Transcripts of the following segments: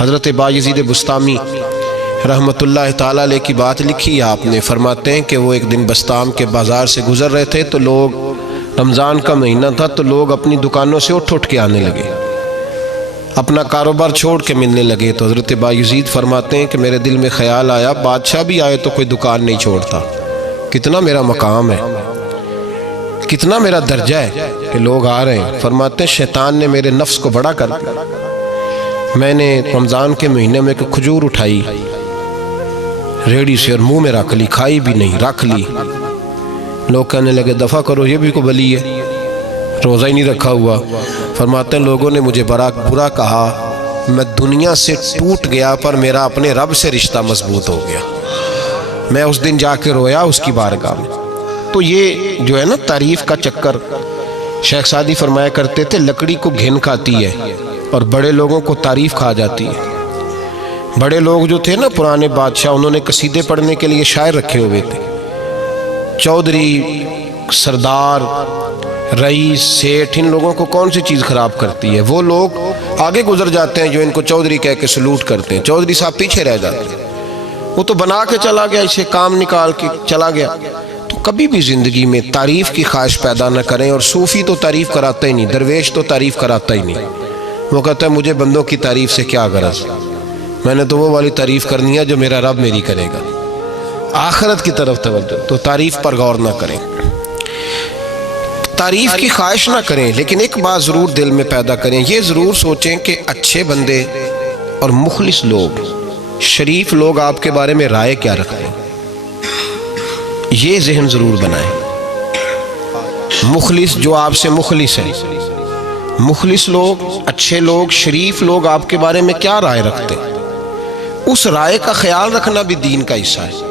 حضرت بایزید بسطامی رحمۃ اللہ تعالیٰ علیہ کی بات لکھی ہے آپ نے. فرماتے ہیں کہ وہ ایک دن بسطام کے بازار سے گزر رہے تھے تو لوگ، رمضان کا مہینہ تھا تو لوگ اپنی دکانوں سے اٹھ کے آنے لگے، اپنا کاروبار چھوڑ کے ملنے لگے. تو حضرت بایزید فرماتے ہیں کہ میرے دل میں خیال آیا بادشاہ بھی آئے تو کوئی دکان نہیں چھوڑتا، کتنا میرا مقام ہے، کتنا میرا درجہ ہے کہ لوگ آ رہے ہیں. فرماتے ہیں شیطان نے میرے نفس کو بڑا کر دیا. میں نے رمضان کے مہینے میں ایک کھجور اٹھائی ریڑھی سے اور منہ میں رکھ لی، کھائی بھی نہیں، رکھ لی. لوگ کہنے لگے دفع کرو، یہ بھی کو بلی ہے، روزہ ہی نہیں رکھا ہوا. فرماتے ہیں لوگوں نے مجھے برا کہا، میں دنیا سے ٹوٹ گیا پر میرا اپنے رب سے رشتہ مضبوط ہو گیا. میں اس دن جا کے رویا اس کی بارگاہ میں. تو یہ جو ہے نا تعریف کا چکر، شیخ سعدی فرمایا کرتے تھے لکڑی کو گھن کھاتی ہے اور بڑے لوگوں کو تعریف کھا جاتی ہے. بڑے لوگ جو تھے نا پرانے بادشاہ، انہوں نے قصیدے پڑھنے کے لیے شاعر رکھے ہوئے تھے. چودھری، سردار، رئیس، سیٹھ، ان لوگوں کو کون سی چیز خراب کرتی ہے؟ وہ لوگ آگے گزر جاتے ہیں جو ان کو چودھری کہہ کے سلوٹ کرتے ہیں. چودھری صاحب پیچھے رہ جاتے ہیں، وہ تو بنا کے چلا گیا، اسے کام نکال کے چلا گیا. تو کبھی بھی زندگی میں تعریف کی خواہش پیدا نہ کریں. اور صوفی تو تعریف کراتا ہی نہیں، درویش تو تعریف کراتا ہی نہیں. وہ کہتا ہے مجھے بندوں کی تعریف سے کیا غرض، میں نے تو وہ والی تعریف کرنی ہے جو میرا رب میری کرے گا. آخرت کی طرف توجہ. تو تعریف پر غور نہ کریں، تعریف کی خواہش نہ کریں، لیکن ایک بات ضرور دل میں پیدا کریں، یہ ضرور سوچیں کہ اچھے بندے اور مخلص لوگ، شریف لوگ آپ کے بارے میں رائے کیا رکھتے ہیں. یہ ذہن ضرور بنائیں. مخلص جو آپ سے مخلص ہے، مخلص لوگ، اچھے لوگ، شریف لوگ آپ کے بارے میں کیا رائے رکھتے ہیں، اس رائے کا خیال رکھنا بھی دین کا حصہ ہے.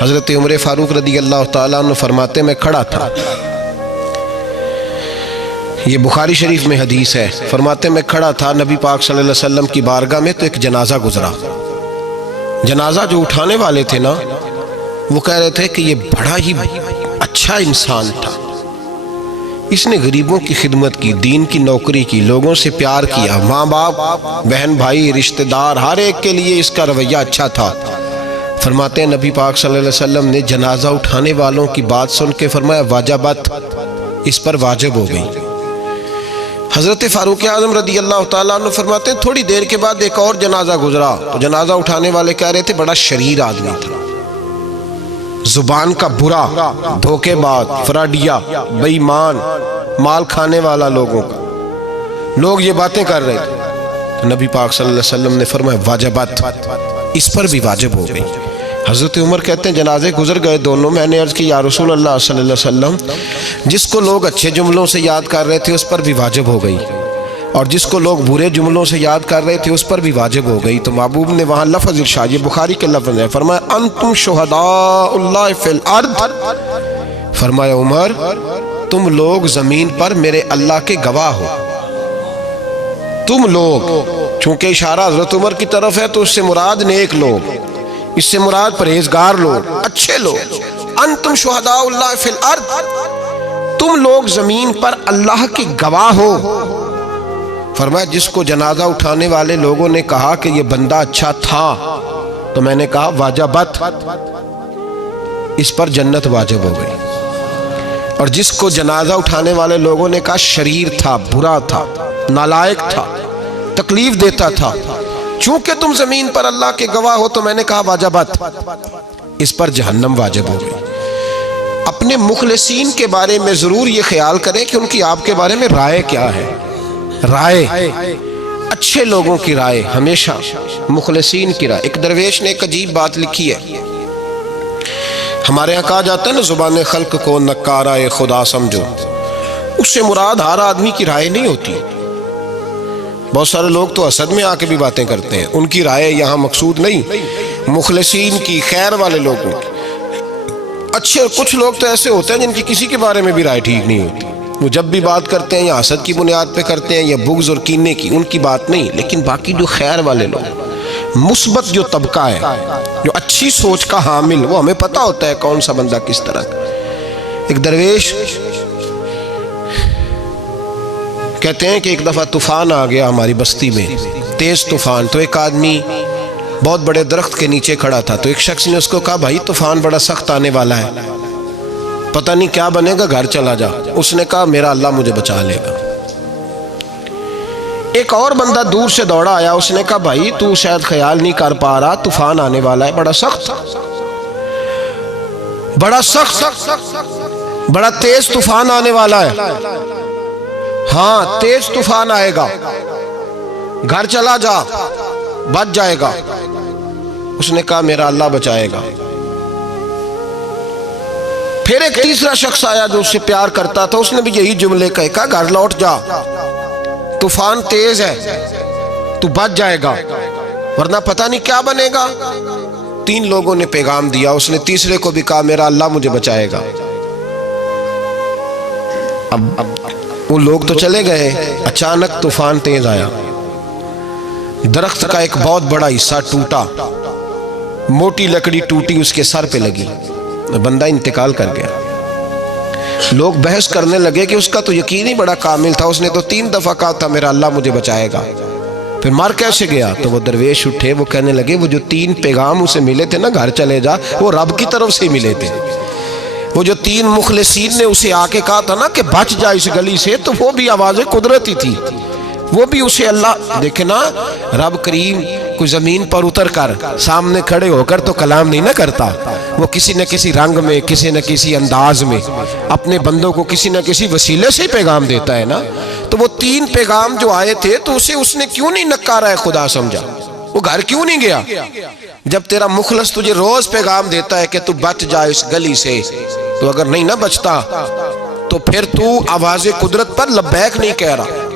حضرت عمر فاروق رضی اللہ تعالیٰ عنہ فرماتے میں کھڑا تھا، یہ بخاری شریف میں حدیث ہے. فرماتے میں کھڑا تھا نبی پاک صلی اللہ علیہ وسلم کی بارگاہ میں تو ایک جنازہ گزرا. جنازہ جو اٹھانے والے تھے نا، وہ کہہ رہے تھے کہ یہ بڑا ہی اچھا انسان تھا، اس نے غریبوں کی خدمت کی، دین کی نوکری کی، لوگوں سے پیار کیا، ماں باپ، بہن بھائی، رشتہ دار، ہر ایک کے لیے اس کا رویہ اچھا تھا. فرماتے ہیں نبی پاک صلی اللہ علیہ وسلم نے جنازہ اٹھانے والوں کی بات سن کے فرمایا واجبت، اس پر واجب ہو گئی. حضرت فاروق اعظم رضی اللہ تعالیٰ عنہ فرماتے ہیں تھوڑی دیر کے بعد ایک اور جنازہ گزرا تو جنازہ اٹھانے والے کہہ رہے تھے بڑا شریر آدمی تھا، زبان کا برا، دھوکے باز، فراڈیا، بے ایمان، مال کھانے والا لوگوں کا. لوگ یہ باتیں کر رہے تھے. نبی پاک صلی اللہ علیہ وسلم نے فرمایا واجبت، اس پر بھی واجب ہو گئی. حضرت عمر کہتے ہیں جنازے گزر گئے دونوں. میں نے عرض کی یا رسول اللہ صلی اللہ علیہ وسلم، جس کو لوگ اچھے جملوں سے یاد کر رہے تھے اس پر بھی واجب ہو گئی، اور جس کو لوگ برے جملوں سے یاد کر رہے تھے اس پر بھی واجب ہو گئی. تو محبوب نے وہاں لفظ ارشاد، یہ بخاری کے لفظ ہے، فرمایا انتم شہداء اللہ فی الارض. فرمایا عمر تم لوگ زمین پر میرے اللہ کے گواہ ہو. تم لوگ، چونکہ اشارہ حضرت عمر کی طرف ہے تو اس سے مراد نیک لوگ، اس سے مراد پرہیزگار لوگ، اچھے لوگ. انتم شہداء اللہ فی الارض، تم لوگ زمین پر اللہ کے گواہ ہو. فرمایا جس کو جنازہ اٹھانے والے لوگوں نے کہا کہ یہ بندہ اچھا تھا تو میں نے کہا واجبت، اس پر جنت واجب ہو گئی. اور جس کو جنازہ اٹھانے والے لوگوں نے کہا شریر تھا، برا تھا، نالائق تھا، تکلیف دیتا تھا، چونکہ تم زمین پر اللہ کے گواہ ہو تو میں نے کہا واجبت، اس پر جہنم واجب ہو گئی. اپنے مخلصین کے بارے میں ضرور یہ خیال کریں کہ ان کی آپ کے بارے میں رائے کیا ہے. رائے، اچھے لوگوں کی رائے، ہمیشہ مخلصین کی رائے. ایک درویش نے ایک عجیب بات لکھی ہے، ہمارے یہاں کہا جاتا ہے نا زبان خلق کو نکارہ خدا سمجھو. اس سے مراد ہر آدمی کی رائے نہیں ہوتی. بہت سارے لوگ تو حسد میں آ کے بھی باتیں کرتے ہیں، ان کی رائے یہاں مقصود نہیں، مخلصین کی، خیر والے لوگوں کی. اچھے کچھ لوگ تو ایسے ہوتے ہیں جن کی کسی کے بارے میں بھی رائے ٹھیک نہیں ہوتی، وہ جب بھی بات کرتے ہیں یا حسد کی بنیاد پہ کرتے ہیں یا بغض اور کینے کی، ان کی بات نہیں. لیکن باقی جو خیر والے لوگ، مثبت جو طبقہ ہے، جو اچھی سوچ کا حامل، وہ ہمیں پتہ ہوتا ہے کون سا بندہ کس طرح کا. ایک درویش کہتے ہیں کہ ایک دفعہ طوفان آ گیا ہماری بستی میں، تیز طوفان. تو ایک آدمی بہت بڑے درخت کے نیچے کھڑا تھا. تو ایک شخص نے اس کو کہا بھائی طوفان بڑا سخت آنے والا ہے, پتہ نہیں کیا بنے گا, گھر چلا جا. اس نے کہا میرا اللہ مجھے بچا لے گا. ایک اور بندہ دور سے دوڑا آیا, اس نے کہا بھائی تو شاید خیال نہیں کر پا رہا, طوفان آنے والا ہے, بڑا سخت, بڑا تیز طوفان آنے والا ہے. ہاں تیز طوفان آئے گا, گھر چلا جا, بچ جائے گا. اس نے کہا میرا اللہ بچائے گا. پھر ایک تیسرا شخص آیا جو اس سے پیار کرتا تھا, اس نے بھی یہی جملے کہا گھر لوٹ جا, طوفان تیز ہے, تو بچ جائے گا, ورنہ پتہ نہیں کیا بنے گا. 3 لوگوں نے پیغام دیا. اس نے تیسرے کو بھی کہا میرا اللہ مجھے بچائے گا. اب وہ لوگ تو چلے گئے, اچانک طوفان تیز آیا, درخت کا ایک بہت بڑا حصہ ٹوٹا, موٹی لکڑی ٹوٹی اس کے سر پہ لگی, بندہ انتقال کر گیا. لوگ بحث کرنے لگے کہ اس کا تو یقین ہی بڑا کامل تھا, اس نے تو 3 دفعہ کہا تھا میرا اللہ مجھے بچائے گا, پھر مر کیسے گیا؟ تو وہ درویش اٹھے, وہ کہنے لگے وہ جو 3 پیغام اسے ملے تھے نا گھر چلے جا, وہ رب کی طرف سے ملے تھے. وہ جو 3 مخلصین نے اسے آ کے کہا تھا نا کہ بچ جا اس گلی سے, تو وہ بھی آواز قدرتی تھی, وہ بھی اسے اللہ. دیکھیں نا رب کریم کوئی زمین پر اتر کر سامنے کھڑے ہو کر تو کلام نہیں نہ کرتا, وہ کسی نہ کسی رنگ میں, کسی نہ کسی انداز میں اپنے بندوں کو کسی نہ کسی وسیلے سے پیغام دیتا ہے نا. تو وہ 3 پیغام جو آئے تھے تو اسے اس نے کیوں نہیں نکارا ہے خدا سمجھا, وہ گھر کیوں نہیں گیا؟ جب تیرا مخلص تجھے روز پیغام دیتا ہے کہ تو بچ جا اس گلی سے, تو اگر نہیں نہ بچتا تو پھر تو آواز قدرت پر لبیک نہیں کہہ رہا.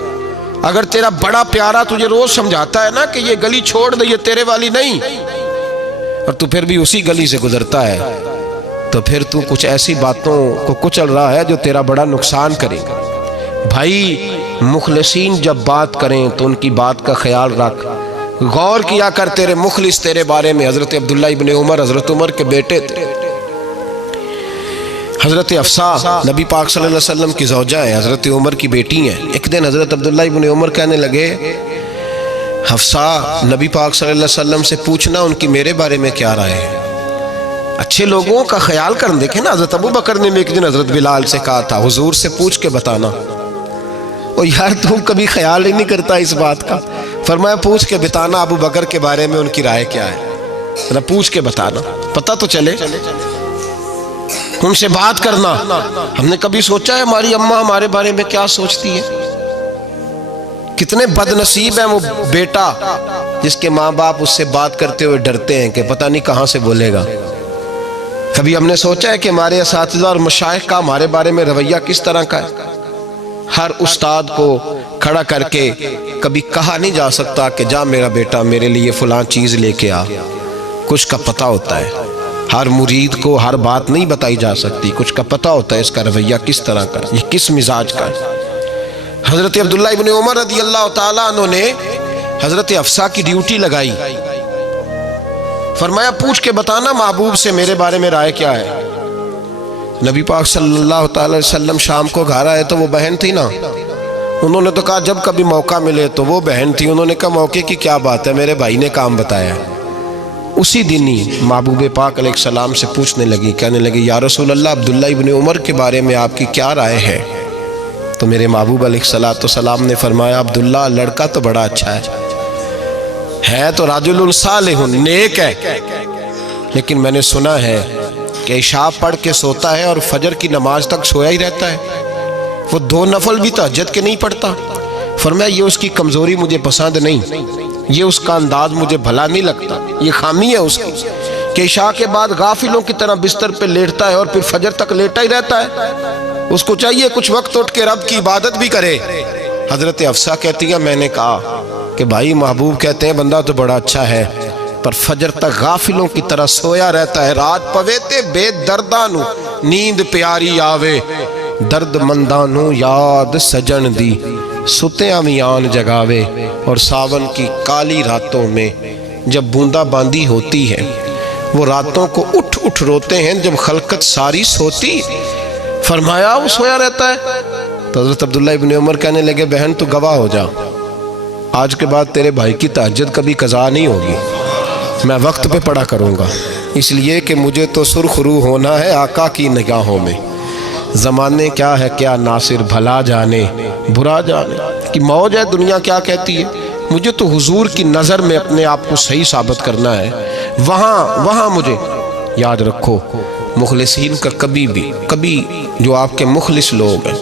اگر تیرا بڑا پیارا تجھے روز سمجھاتا ہے نا کہ یہ گلی چھوڑ دے, یہ تیرے والی نہیں, اور تو پھر بھی اسی گلی سے گزرتا ہے, تو پھر تو کچھ ایسی باتوں کو کچل رہا ہے جو تیرا بڑا نقصان کرے گا. بھائی مخلصین جب بات کریں تو ان کی بات کا خیال رکھ, غور کیا کر. تیرے مخلص تیرے بارے میں حضرت عبداللہ ابن عمر, حضرت عمر کے بیٹے تھے. حضرت حفصہ نبی پاک صلی اللہ علیہ وسلم کی زوجہ ہے, حضرت عمر کی بیٹی ہیں. ایک دن حضرت عبداللہ ابن عمر کہنے لگے حفصہ نبی پاک صلی اللہ علیہ وسلم سے پوچھنا ان کی میرے بارے میں کیا رائے ہے, اچھے لوگوں کا خیال کر. دیکھیں نا حضرت ابو بکر نے بھی ایک دن حضرت بلال سے کہا تھا حضور سے پوچھ کے بتانا. اور یار تم کبھی خیال ہی نہیں کرتا اس بات کا. فرمایا پوچھ کے بتانا ابو بکر کے بارے میں ان کی رائے کیا ہے, پوچھ کے بتانا, پتہ تو چلے, ان سے بات کرنا. ہم نے کبھی سوچا ہے ہماری اماں ہمارے بارے میں کیا سوچتی ہے؟ کتنے بد نصیب ہیں وہ بیٹا جس کے ماں باپ اس سے بات کرتے ہوئے ڈرتے ہیں کہ پتہ نہیں کہاں سے بولے گا. کبھی ہم نے سوچا ہے کہ ہمارے اساتذہ اور مشائخ کا ہمارے بارے میں رویہ کس طرح کا ہے؟ ہر استاد کو کھڑا کر کے کبھی کہا نہیں جا سکتا کہ جا میرا بیٹا میرے لیے فلاں چیز لے کے آ. کچھ کا پتہ ہوتا ہے, ہر مرید کو ہر بات نہیں بتائی جا سکتی, کچھ کا پتہ ہوتا ہے اس کا رویہ کس طرح کا, یہ کس مزاج کا ہے. حضرت عبداللہ ابن عمر رضی اللہ تعالیٰ عنہ نے حضرت حفصہ کی ڈیوٹی لگائی, فرمایا پوچھ کے بتانا محبوب سے میرے بارے میں رائے کیا ہے. نبی پاک صلی اللہ تعالی وسلم شام کو گھر آئے تو وہ بہن تھی نا, انہوں نے تو کہا جب کبھی موقع ملے تو وہ بہن تھی, انہوں نے کہا موقع کی کیا بات ہے, میرے بھائی نے کام بتایا. اسی دن ہی محبوب پاک علیہ السلام سے پوچھنے لگی, کہنے لگی یا رسول اللہ عبداللہ ابن عمر کے بارے میں آپ کی کیا رائے ہے؟ تو میرے محبوب علیہ السلام نے فرمایا عبداللہ لڑکا تو بڑا اچھا ہے تو رجل صالح, نیک ہے, لیکن میں نے سنا ہے کہ عشاء پڑھ کے سوتا ہے اور فجر کی نماز تک سویا ہی رہتا ہے, وہ 2 نفل بھی تہجد کے نہیں پڑھتا. فرمایا یہ اس کی کمزوری مجھے پسند نہیں, یہ اس کا انداز مجھے بھلا نہیں لگتا, یہ خامی ہے اس کی کہ عشاء کے بعد غافلوں کی طرح بستر پہ لیٹتا ہے اور پھر فجر تک لیٹا ہی رہتا ہے. اس کو چاہیے کچھ وقت اٹھ کے رب کی عبادت بھی کرے. حضرت حفصہ کہتی ہے میں نے کہا کہ بھائی محبوب کہتے ہیں بندہ تو بڑا اچھا ہے پر فجر تک غافلوں کی طرح سویا رہتا ہے. رات پویتے بے دردانو نیند پیاری آوے, درد مندانو یاد سجن دی ستیاں میان جگاوے. اور ساون کی کالی راتوں میں جب بوندا باندی ہوتی ہے وہ راتوں کو اٹھ اٹھ روتے ہیں جب خلقت ساری سوتی. فرمایا وہ سویا رہتا ہے. تو حضرت عبداللہ ابن عمر کہنے لگے بہن تو گواہ ہو جا, آج کے بعد تیرے بھائی کی تہجد کبھی قضا نہیں ہوگی، میں وقت پہ پڑھا کروں گا، اس لیے کہ مجھے تو سرخ رو ہونا ہے آقا کی نگاہوں میں۔ زمانے کیا ہے کیا ناصر، بھلا جانے برا جانے کہ موج ہے دنیا کیا کہتی ہے، مجھے تو حضور کی نظر میں اپنے آپ کو صحیح ثابت کرنا ہے۔ وہاں مجھے یاد رکھو، مخلصین کا کبھی جو آپ کے مخلص لوگ ہیں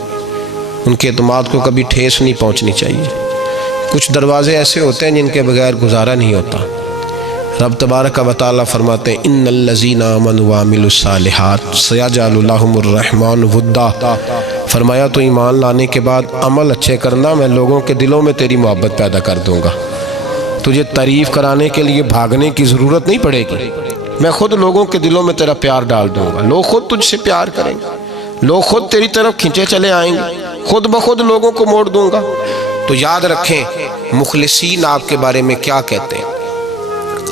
ان کے اعتماد کو کبھی ٹھیس نہیں پہنچنی چاہیے۔ کچھ دروازے ایسے ہوتے ہیں جن کے بغیر گزارا نہیں ہوتا۔ رب تبارک و تعالیٰ فرماتے ہیں ان الذین آمنوا وعملوا الصالحات سیجعل لهم الرحمن ودا، فرمایا تو ایمان لانے کے بعد عمل اچھے کرنا، میں لوگوں کے دلوں میں تیری محبت پیدا کر دوں گا۔ تجھے تعریف کرانے کے لیے بھاگنے کی ضرورت نہیں پڑے گی، میں خود لوگوں کے دلوں میں تیرا پیار ڈال دوں گا، لوگ خود تجھ سے پیار کریں گے، لوگ خود تیری طرف کھنچے چلے آئیں گے، خود بخود لوگوں کو موڑ دوں گا۔ تو یاد رکھیں مخلصین آپ کے بارے میں کیا کہتے ہیں،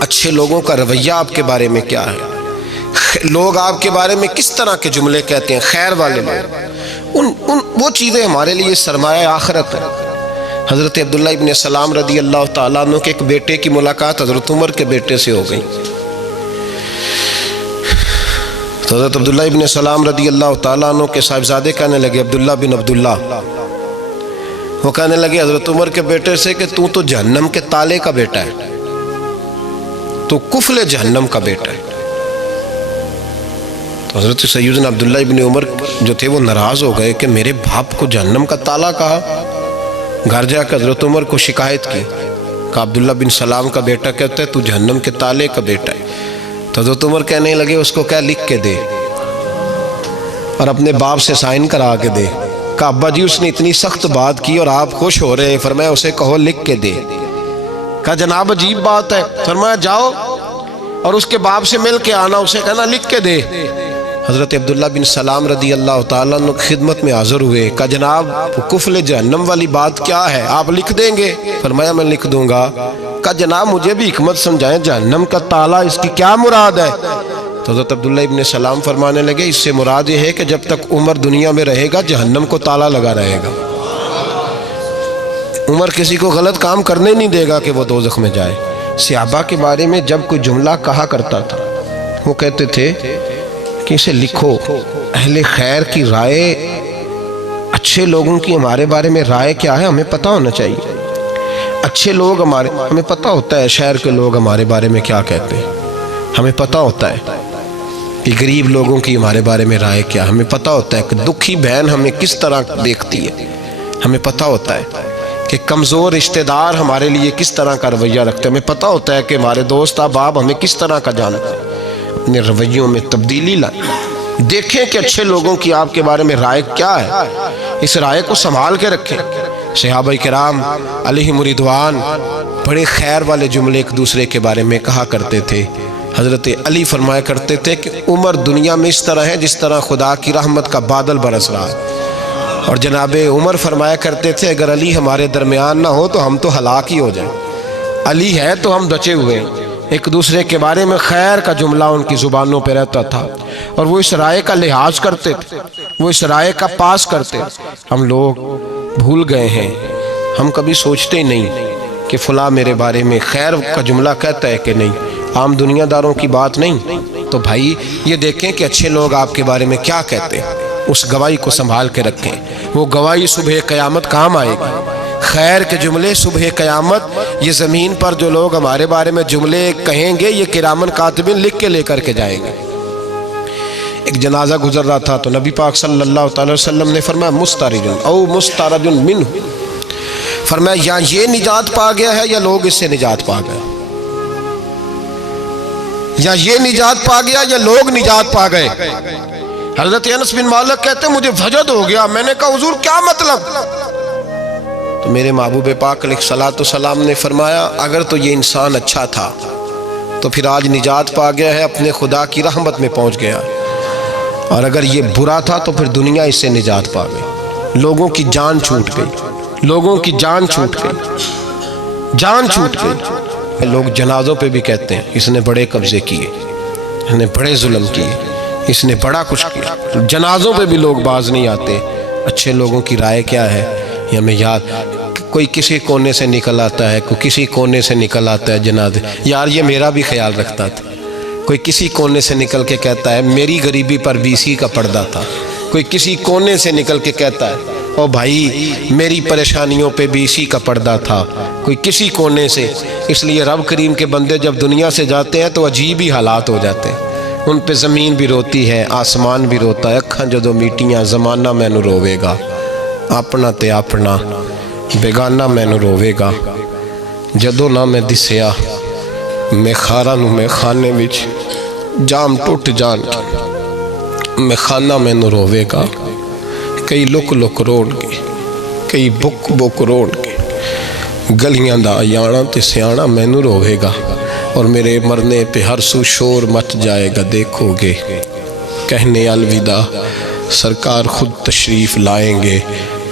اچھے لوگوں کا رویہ آپ کے بارے میں کیا ہے، لوگ آپ کے بارے میں کس طرح کے جملے کہتے ہیں، خیر والے لوگ، وہ چیزیں ہمارے لیے سرمایہ آخرت ہے۔ حضرت عبداللہ ابن سلام رضی اللہ تعالیٰ عنہ کے ایک بیٹے کی ملاقات حضرت عمر کے بیٹے سے ہو گئی۔ تو حضرت عبداللہ ابن سلام رضی اللہ تعالیٰ عنہ کے صاحبزادے کہنے لگے عبداللہ بن عبداللہ، وہ کہنے لگے حضرت عمر کے بیٹے سے کہ تو جہنم کے تالے کا بیٹا ہے، تو کفل جہنم کا بیٹا ہے۔ تو حضرت سیدنا عبداللہ ابن عمر جو تھے وہ ناراض ہو گئے کہ میرے باپ کو جہنم کا تالا کہا۔ گھر جا کر حضرت عمر کو شکایت کی کہ عبداللہ بن سلام کا بیٹا کہتا ہے تو جہنم کے تالے کا بیٹا ہے۔ تو حضرت عمر کہنے لگے اس کو کیا لکھ کے دے اور اپنے باپ سے سائن کرا کے دے۔ کہ ابا جی اس نے اتنی سخت بات کی اور آپ خوش ہو رہے ہیں، فرمایا اسے کہو لکھ کے دے۔ کہا جناب عجیب بات ہے، فرمایا جاؤ اور اس کے باپ سے مل کے آنا، اسے کہنا لکھ کے دے۔ حضرت عبداللہ بن سلام رضی اللہ تعالیٰ عنہ کی خدمت میں حاضر ہوئے، کہا جناب کفل جہنم والی بات کیا ہے، آپ لکھ دیں گے؟ فرمایا میں لکھ دوں گا۔ کہا جناب مجھے بھی حکمت سمجھائیں، جہنم کا تالا اس کی کیا مراد ہے؟ تو حضرت عبداللہ ابن سلام فرمانے لگے اس سے مراد یہ ہے کہ جب تک عمر دنیا میں رہے گا جہنم کو تالا لگا رہے گا، عمر کسی کو غلط کام کرنے نہیں دے گا کہ وہ دوزخ میں جائے۔ صحابہ کے بارے میں جب کوئی جملہ کہا کرتا تھا وہ کہتے تھے کہ اسے لکھو، اہل خیر کی رائے، اچھے لوگوں کی ہمارے بارے میں رائے کیا ہے ہمیں پتہ ہونا چاہیے۔ اچھے لوگ ہمیں پتہ ہوتا ہے شہر کے لوگ ہمارے بارے میں کیا کہتے ہیں، ہمیں پتہ ہوتا ہے کہ غریب لوگوں کی ہمارے بارے میں رائے کیا، ہمیں پتہ ہوتا ہے کہ دکھی بہن ہمیں کس طرح دیکھتی ہے، ہمیں پتہ ہوتا ہے کہ کمزور رشتہ دار ہمارے لیے کس طرح کا رویہ رکھتے ہیں، ہمیں پتہ ہوتا ہے کہ ہمارے دوست احباب ہمیں کس طرح کا جانتے ہیں۔ اپنے رویوں میں تبدیلی لائیں، دیکھیں کہ اچھے لوگوں کی آپ کے بارے میں رائے کیا ہے، اس رائے کو سنبھال کے رکھیں۔ صحابہ کرام علیہم رضوان بڑے خیر والے جملے ایک دوسرے کے بارے میں کہا کرتے تھے۔ حضرت علی فرمایا کرتے تھے کہ عمر دنیا میں اس طرح ہے جس طرح خدا کی رحمت کا بادل برس رہا ہے، اور جناب عمر فرمایا کرتے تھے اگر علی ہمارے درمیان نہ ہو تو ہم تو ہلاک ہی ہو جائیں، علی ہے تو ہم بچے ہوئے ہیں۔ ایک دوسرے کے بارے میں خیر کا جملہ ان کی زبانوں پہ رہتا تھا اور وہ اس رائے کا لحاظ کرتے تھے، وہ اس رائے کا پاس کرتے۔ ہم لوگ بھول گئے ہیں، ہم کبھی سوچتے ہی نہیں کہ فلاں میرے بارے میں خیر کا جملہ کہتا ہے کہ نہیں، عام دنیا داروں کی بات نہیں۔ تو بھائی یہ دیکھیں کہ اچھے لوگ آپ کے بارے میں کیا کہتے ہیں، اس گواہی کو سنبھال کے رکھیں، وہ گواہی صبح قیامت کام آئے گی۔ خیر کے جملے صبح قیامت، یہ زمین پر جو لوگ ہمارے بارے میں جملے کہیں گے یہ کرامن کاتبین لکھ کے لے کر کے جائیں گے۔ ایک جنازہ گزر رہا تھا تو نبی پاک صلی اللہ علیہ وسلم نے فرمایا مسترج او مسترج منہ، فرمایا یا یہ نجات پا گیا ہے یا لوگ اس سے نجات پا گئے، یا یہ نجات پا گیا یا لوگ نجات پا گئے۔ حضرت انس بن مالک کہتے ہیں مجھے وجد ہو گیا، میں نے کہا حضور کیا مطلب؟ تو میرے محبوب پاک علیہ الصلوۃ والسلام نے فرمایا اگر تو یہ انسان اچھا تھا تو پھر آج نجات پا گیا ہے، اپنے خدا کی رحمت میں پہنچ گیا، اور اگر یہ برا تھا تو پھر دنیا اس سے نجات پا گئی، لوگوں کی جان چھوٹ گئی، لوگوں کی جان چھوٹ گئی، جان چھوٹ گئی۔ لوگ جنازوں پہ بھی کہتے ہیں اس نے بڑے قبضے کیے، اس نے بڑے ظلم کیے، اس نے بڑا کچھ کیا، جنازوں پہ بھی لوگ باز نہیں آتے۔ اچھے لوگوں کی رائے کیا ہے یہ ہمیں یاد، کوئی کسی کونے سے نکل آتا ہے، کوئی کسی کونے سے نکل آتا ہے جنازے. یار یہ میرا بھی خیال رکھتا تھا. کوئی کسی کونے سے نکل کے کہتا ہے میری غریبی پر BC کا پردہ تھا. کوئی کسی کونے سے نکل کے کہتا ہے او بھائی میری پریشانیوں پہ BC کا پردہ تھا. کوئی کسی کونے سے. اس لیے رب کریم کے بندے جب دنیا سے جاتے ہیں تو عجیب ہی حالات ہو جاتے ہیں. ان پہ زمین بھی روتی ہے، آسمان بھی روتا ہے. اکھاں جدوں میٹیاں زمانہ مینوں روے گا، اپنا تے اپنا بیگانہ مینوں روے گا. جدوں نہ میں دسیا میں خاراں نوں میں خانے وچ جام ٹوٹ جان میں خانہ مینوں روے گا. کئی لک لک روڑ گے، کئی بک بک روڑ گے. گلیاں دا یانا تے سیانا مینوں روے گا. اور میرے مرنے پہ ہر سو شور مچ جائے گا دیکھو گے. کہنے الوداع سرکار خود تشریف لائیں گے.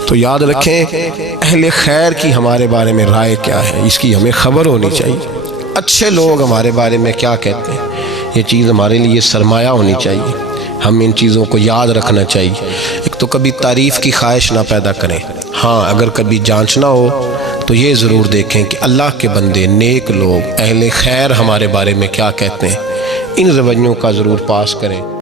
تو یاد رکھیں اہل خیر کی ہمارے بارے میں رائے کیا ہے، اس کی ہمیں خبر ہونی چاہیے. اچھے لوگ ہمارے بارے میں کیا کہتے ہیں، یہ چیز ہمارے لیے سرمایہ ہونی چاہیے. ہم ان چیزوں کو یاد رکھنا چاہیے. ایک تو کبھی تعریف کی خواہش نہ پیدا کریں. ہاں اگر کبھی جانچنا ہو تو یہ ضرور دیکھیں کہ اللہ کے بندے، نیک لوگ، اہل خیر ہمارے بارے میں کیا کہتے ہیں. ان رویوں کا ضرور پاس کریں.